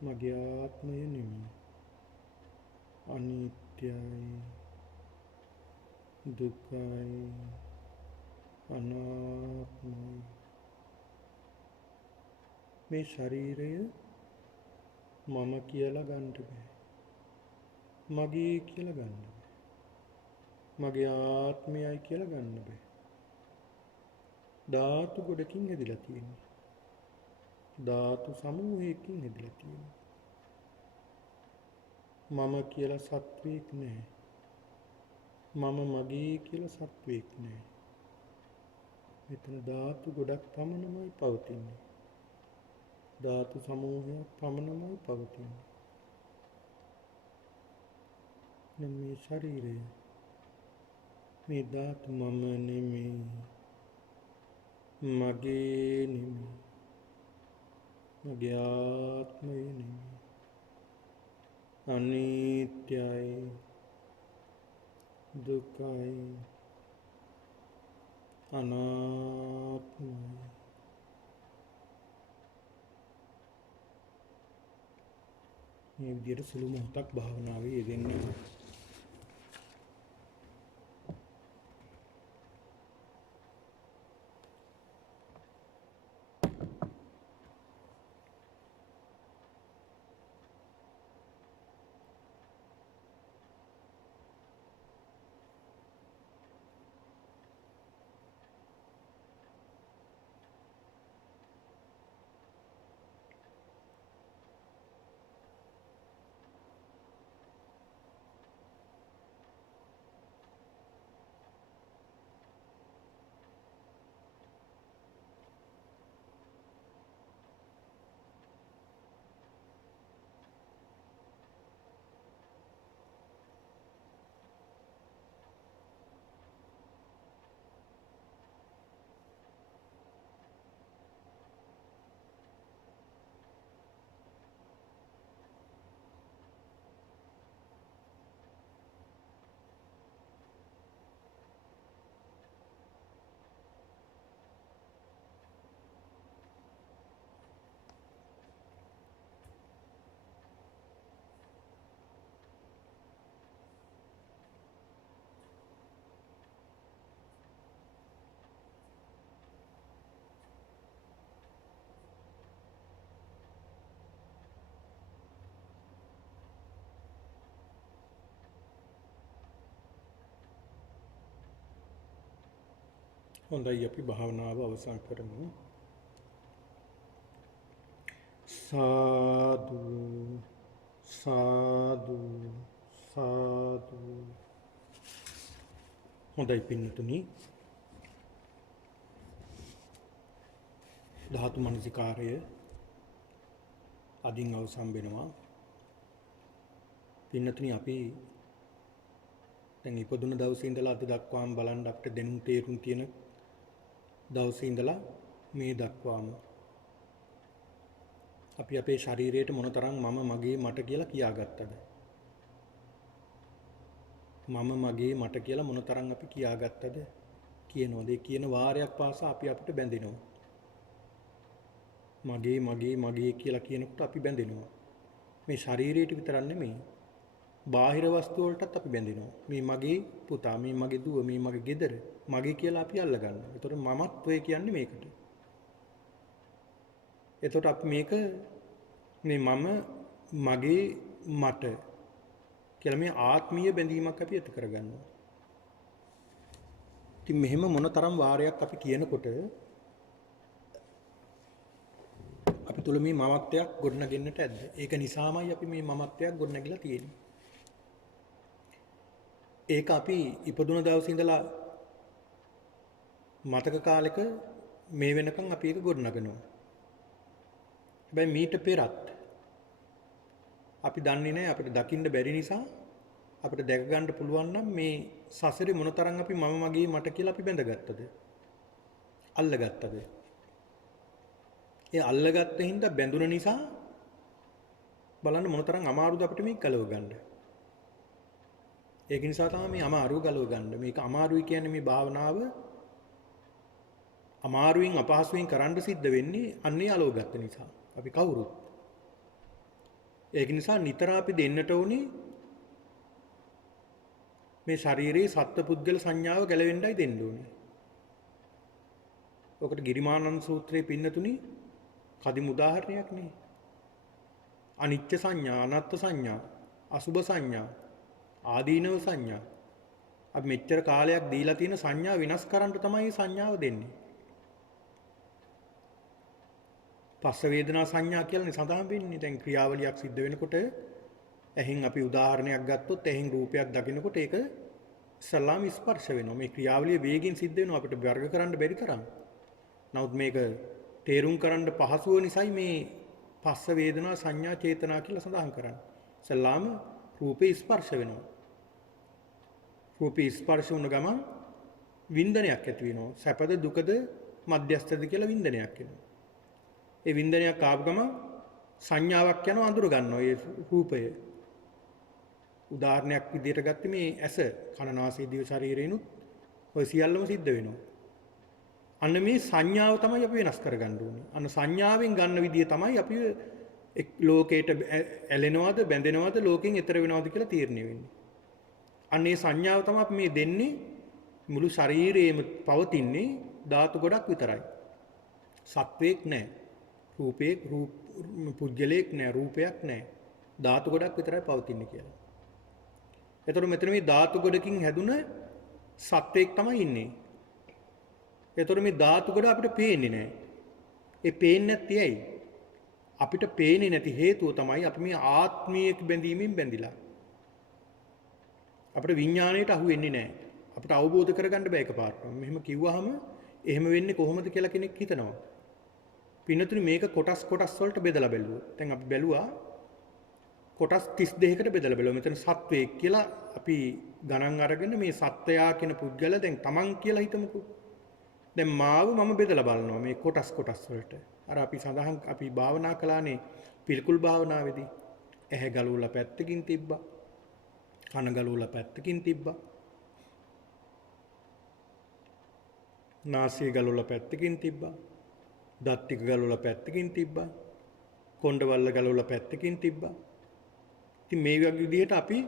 මගේ ආත්මය නෙමෙයි, අනිත්‍යයි, දුකයි, අනාත්මයි. මේ ශරීරය මම කියලා ගන්න බෑ, මගේ කියලා ගන්න බෑ, මගේ ආත්මයයි කියලා ගන්න බෑ. ධාතු ගොඩකින් හැදිලා තියෙන්නේ, ධාතු සමූහයකින් හැදිලා තියෙන්නේ. මම කියලා සත්වයක් නැහැ, මම මගේ කියලා සත්වයක් නැහැ. මෙතන ධාතු ගොඩක් පමණමයි පවතින්නේ, ධාතු සමූහයක් පමණමයි පවතින්නේ. නෙමේ ශරීරය. මේ ධාතු මම නෙමේ. මගේ නෙමේ. මගේ ආත්මය නෙමේ. අනිත්‍යයි. දුකයි. අනාත්මයි. මේ විදිහට සුළු මොහොතක් භාවනාවේ යෙදෙන්න. හොඳයි අපි භාවනාව අවසන් කරමු. සාදු සාදු සාදු. හොඳයි පින්නතුනි. ධාතු මනසිකාරය අදින් අවසන් වෙනවා. පින්නතුනි අපි දැන් ඉපදුන දවසේ ඉඳලා අද දක්වාම බලන්න අපිට දැනුම් තේරුම් තියෙන දවසේ ඉඳලා මේ දක්වාම අපි අපේ ශරීරයට මොනතරම් මම මගේ මට කියලා කියාගත්තද? මම මගේ මට කියලා මොනතරම් අපි කියාගත්තද? කියනවාද? ඒ කියන වාරයක් පාසා අපි අපිට බැඳෙනවා. මගේ මගේ මගේ කියලා කියනකොට අපි බැඳෙනවා. මේ ශරීරයට විතරක් නෙමෙයි. බාහිර වස්තු වලටත් අපි බැඳෙනවා. මේ මගේ පුතා, මේ මගේ දුව, මේ මගේ ගෙදර, මගේ කියලා අපි අල්ල ගන්නවා. ඒතකොට මමත්වය කියන්නේ මේකට. එතකොට අපි මේක මේ මම මගේ මට කියලා මේ ආත්මීය බැඳීමක් අපි ඇති කරගන්නවා. ඉතින් මෙහෙම මොනතරම් වාරයක් අපි කියනකොට අපි තුල මේ මමත්වයක් ගොඩනගෙන්නට ඇද්ද? ඒක නිසාමයි අපි මේ මමත්වයක් ගොඩනගලා තියෙන්නේ. ඒක අපි ඉපදුන දවසේ ඉඳලා මතක කාලෙක මේ වෙනකන් අපි ඒක ගොඩනගනවා. හැබැයි මීට පෙරත් අපි දන්නේ නැහැ, අපිට දකින්න බැරි නිසා අපිට දැක ගන්න පුළුවන් නම් මේ සසරේ මොනතරම් අපි මම මගේ මට කියලා අපි බැඳගත්තද? අල්ලගත්තද? ඒ අල්ලගත්ත හින්දා බැඳුන නිසා බලන්න මොනතරම් අමාරුද අපිට මේක ගලව ගන්න. ඒක නිසා තමයි මේ අමාරුව ගලව ගන්න. මේක අමාරුයි කියන්නේ මේ භාවනාව අමාරුවෙන් අපහසුවෙන් කරන්න සිද්ධ වෙන්නේ අන්නේ අලෝගත්ත නිසා. අපි කවුරුත්. ඒක නිසා නිතර අපි දෙන්නට ඕනේ මේ ශරීරයේ සත්පුද්ගල සංඥාව ගැලවෙන්නයි දෙන්න ඕනේ. ඔකට ගිරිමානන්ද සූත්‍රයේ පින්නතුනි කදිම උදාහරණයක් නේ. අනිත්‍ය සංඥා, අනාත්ම සංඥා, අසුභ සංඥා, ආදීනව සංඥා. අපි මෙච්චර කාලයක් දීලා තියෙන සංඥා විනාශ කරන්න තමයි මේ සංඥාව දෙන්නේ. පස්ස වේදනා සංඥා කියලානේ සඳහන් වෙන්නේ. දැන් ක්‍රියාවලියක් සිද්ධ වෙනකොට ඇහෙන් අපි උදාහරණයක් ගත්තොත් ඇහෙන් රූපයක් දකිනකොට ඒක ඉස්සල්ලාම ස්පර්ශ වෙනවා. මේ ක්‍රියාවලිය වේගින් සිද්ධ වෙනවා අපිට වර්ග කරන්න බැරි තරම්. නමුත් මේක තේරුම් කරන්න පහසුව නිසායි මේ පස්ස වේදනා සංඥා චේතනා කියලා සඳහන් කරන්නේ. ඉස්සල්ලාම රූපේ ස්පර්ශ වෙනවා. රූපේ ස්පර්ශ වුණ ගමන් වින්දනයක් ඇති වෙනවා. සැපද දුකද මධ්‍යස්ථද කියලා වින්දනයක් එනවා. ඒ වින්දනයක් ආපු ගමන් සංඥාවක් යනවා අඳුර ගන්නවා ඒ රූපය. උදාහරණයක් විදිහට ගත්තේ මේ ඇස කන නාසය දිව ශරීරේනුත් ඔය සියල්ලම සිද්ධ වෙනවා. අන්න මේ සංඥාව තමයි අපි වෙනස් කරගන්න ඕනේ. අන්න සංඥාවෙන් ගන්න විදිය තමයි අපි ලෝකයට ඇලෙනවද බැඳෙනවද ලෝකෙන් එතර වෙනවද කියලා තීරණය වෙන්නේ. අන්න ඒ සංඥාව තමයි අපි මේ දෙන්නේ මුළු ශරීරයේම පවතින්නේ ධාතු ගොඩක් විතරයි. සත්වයක් නැහැ. පුද්ගලයෙක් නැහැ, රූපයක් නැහැ. ධාතු ගොඩක් විතරයි පවතින්නේ කියලා. එතකොට මෙතන මේ ධාතු ගොඩකින් හැදුන සත්වයක් තමයි ඉන්නේ. එතකොට මේ ධාතු ගොඩ අපිට පේන්නේ නැහැ. ඒ පේන්නේ නැති ඇයි? අපිට පේන්නේ නැති හේතුව තමයි අපි මේ ආත්මීය බැඳීමෙන් බැඳිලා. අපිට විඥාණයට අහු වෙන්නේ නැහැ. අපිට අවබෝධ කරගන්න බෑ එකපාරටම. මෙහෙම කිව්වහම එහෙම වෙන්නේ කොහොමද කියලා කෙනෙක් හිතනවා. පින්නතුනි මේක කොටස් වලට බෙදලා බැලුවා. දැන් අපි බැලුවා කොටස් 32කට බෙදලා බැලුවා. මෙතන සත්වයක් කියලා අපි ගණන් අරගෙන මේ සත්වයා කියන පුද්ගලයා දැන් තමන් කියලා හිතමුකෝ. දැන් මාව මම බෙදලා බලනවා මේ කොටස් වලට. අර අපි භාවනා කළානේ පිළිකුල් භාවනාවේදී. ඇහැ ගලවලා පැත්තකින් තිබ්බා. කන ගලවලා පැත්තකින් තිබ්බා. නාසය ගලවලා පැත්තකින් තිබ්බා. දත් ටික ගලවලා පැත්තකින් තිබ්බා. කොණ්ඩවල්ල ගලවලා පැත්තකින් තිබ්බා. ඉතින් මේ වගේ විදිහට අපි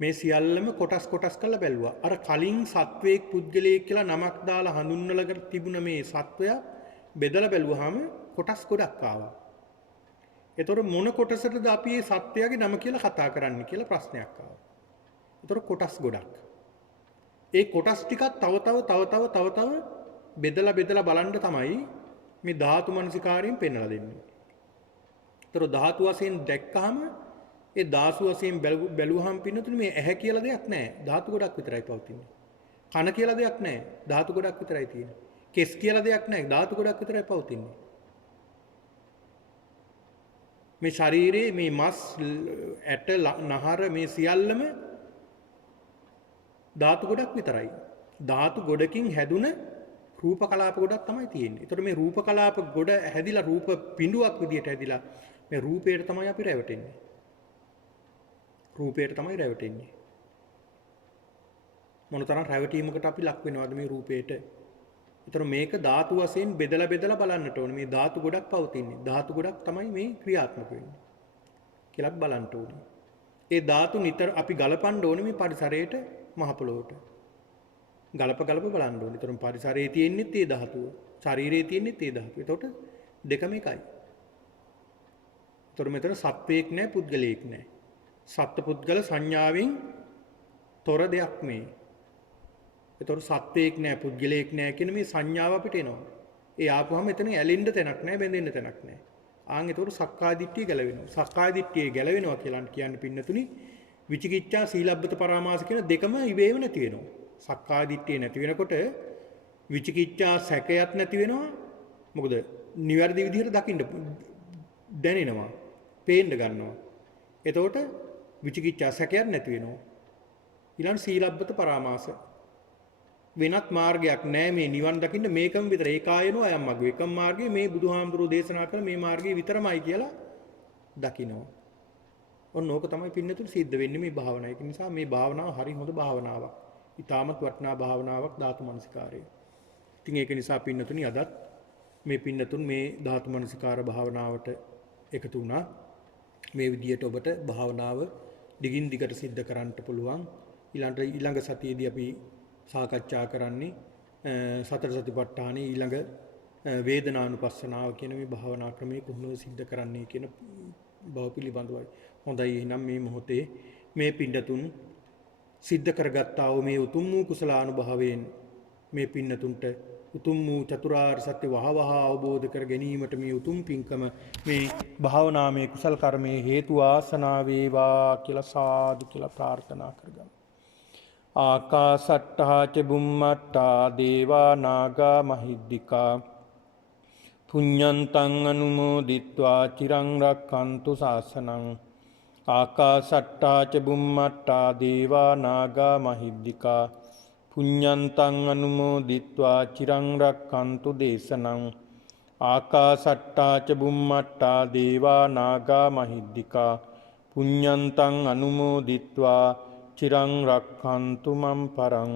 මේ සියල්ලම කොටස් කරලා බැලුවා. අර කලින් සත්වයක් පුද්ගලයෙක් කියලා නමක් දාලා හඳුන්වලා තිබුණ මේ සත්වයා බෙදලා බැලුවාම කොටස් ගොඩක් ආවා. ඒතකොට මොන කොටසටද අපි මේ සත්වයාගේ නම කියලා කතා කරන්නේ කියලා ප්‍රශ්නයක් ආවා. ඒතකොට කොටස් ගොඩක්. ඒ කොටස් ටිකක් තව බෙදලා බලන්න තමයි මේ ධාතු මනසිකාරයෙන් පෙන්වලා දෙන්නේ. ඒතකොට ධාතු වශයෙන් දැක්කහම ඒ ධාතු වශයෙන් බැලුවහම පින්නතුනේ මේ ඇහැ කියලා දෙයක් නැහැ. ධාතු ගොඩක් විතරයි පවතින්නේ. කන කියලා දෙයක් නැහැ. ධාතු ගොඩක් විතරයි තියෙන්නේ. කෙස් කියලා දෙයක් නැහැ. ධාතු ගොඩක් විතරයි පවතින්නේ. මේ ශරීරයේ මේ මස් ඇට නහර මේ සියල්ලම ධාතු ගොඩක් විතරයි. ධාතු ගොඩකින් හැදුන රූප කලාප ගොඩක් තමයි තියෙන්නේ. ඒතකොට මේ රූප කලාප ගොඩ හැදිලා රූප පිඬුවක් විදියට හැදිලා මේ රූපයට තමයි අපි රැවටෙන්නේ. රූපයට තමයි රැවටෙන්නේ. මොනතරම් රැවටීමකට අපි ලක් වෙනවද මේ රූපයට? ඒතර මේක ධාතු වශයෙන් බෙදලා බලන්නට ඕනේ. මේ ධාතු ගොඩක් පවතින්නේ. ධාතු ගොඩක් තමයි මේ ක්‍රියාත්මක වෙන්නේ. කියලා බලන්න ඕනේ. ඒ ධාතු නිතර අපි ගලපන්න ඕනේ මේ පරිසරයට මහ පොළොවට. ගලප බලන්න ඕනේ. ඒතර පරිසරයේ තියෙන්නේ ඒ ධාතුව. ශරීරයේ තියෙන්නේ ඒ ධාතුව. ඒතකොට දෙකම එකයි. ඒතර මෙතන සත්වයක් නැහැ, පුද්ගලයෙක් නැහැ. සත්පුද්ගල සංඥාවෙන් තොර දෙයක් මේ. ඒතකොට සත්වයක් නැහැ, පුද්ගලයෙක් නැහැ කියන මේ සංඥාව අපිට එනවා. ඒ ආපුවම එතන ඇලෙන්න තැනක් නැහැ, බැඳෙන්න තැනක් නැහැ. ආන් ඒතකොට සක්කාය දිට්ඨිය ගැලවෙනවා. සක්කාය දිට්ඨිය ගැලවෙනවා කියලා කියන්නේ පින්නතුනි විචිකිච්ඡා සීලබ්බත පරාමාස කියන දෙකම ඉබේම නැති වෙනවා. සක්කාය දිට්ඨිය නැති වෙනකොට විචිකිච්ඡා සැකයක් නැති වෙනවා. මොකද නිවැරදි විදිහට දකින්න දැනෙනවා. පේන්න ගන්නවා. එතකොට විචිකිච්ඡා සැකයක් නැති වෙනවා. ඊළඟ සීලබ්බත පරාමාස වෙනත් මාර්ගයක් නැහැ මේ නිවන් දකින්න මේකම විතර ඒකායනෝ අයම් මග්ගෝ එකම මාර්ගය මේ බුදුහාමුදුරෝ දේශනා කළ මේ මාර්ගය විතරමයි කියලා දකිනවා. ඔන්න ඕක තමයි පින්නතුන් සිද්ධ වෙන්නේ මේ භාවනාව. ඒ නිසා මේ භාවනාව හරි හොඳ භාවනාවක්. ඊටමත් වටිනා භාවනාවක් ධාතු මනසිකාරය. ඉතින් ඒක නිසා පින්නතුනි අදත් මේ පින්නතුන් මේ ධාතු මනසිකාර භාවනාවට එකතු වුණා. මේ විදියට ඔබට භාවනාව දිගින් දිගට සිද්ධ කරන්න පුළුවන්. ඊළඟ සතියේදී අපි සාකච්ඡා කරන්නේ සතර සතිපට්ඨානයේ ඊළඟ වේදනානුපස්සනාව කියන මේ භාවනා ක්‍රමය කොහොමද සිද්ධ කරන්නේ කියන බව පිළිබඳවයි. හොඳයි එහෙනම් මේ මොහොතේ මේ පින්නතුන් සිද්ධ කරගත්තා වූ මේ උතුම් වූ කුසලානුභවයෙන් මේ පින්නතුන්ට උතුම් වූ චතුරාර්ය සත්‍ය වහවහ අවබෝධ කර ගැනීමට මේ උතුම් පින්කම මේ භාවනාමය කුසල කර්මයේ හේතු ආසනා වේවා කියලා සාදු කියලා ප්‍රාර්ථනා කරගමු. ආකාසට්ටා ච බුම්මට්ටා දේවා නාග මහිද්దికා පුඤ්ඤන්තං අනුමෝදිත්වා චිරං රක්ඛන්තු ශාසනං ආකාසට්ටා ච බුම්මට්ටා දේවා නාග මහිද්దికා පුඤ්ඤන්තං අනුමෝදිත්වා චිරං රක්ඛන්තු දේශනං ආකාසට්ටා ච බුම්මට්ටා දේවා නාග මහිද්దికා පුඤ්ඤන්තං අනුමෝදිත්වා චිරං රක්ඛන්තු මම් පරං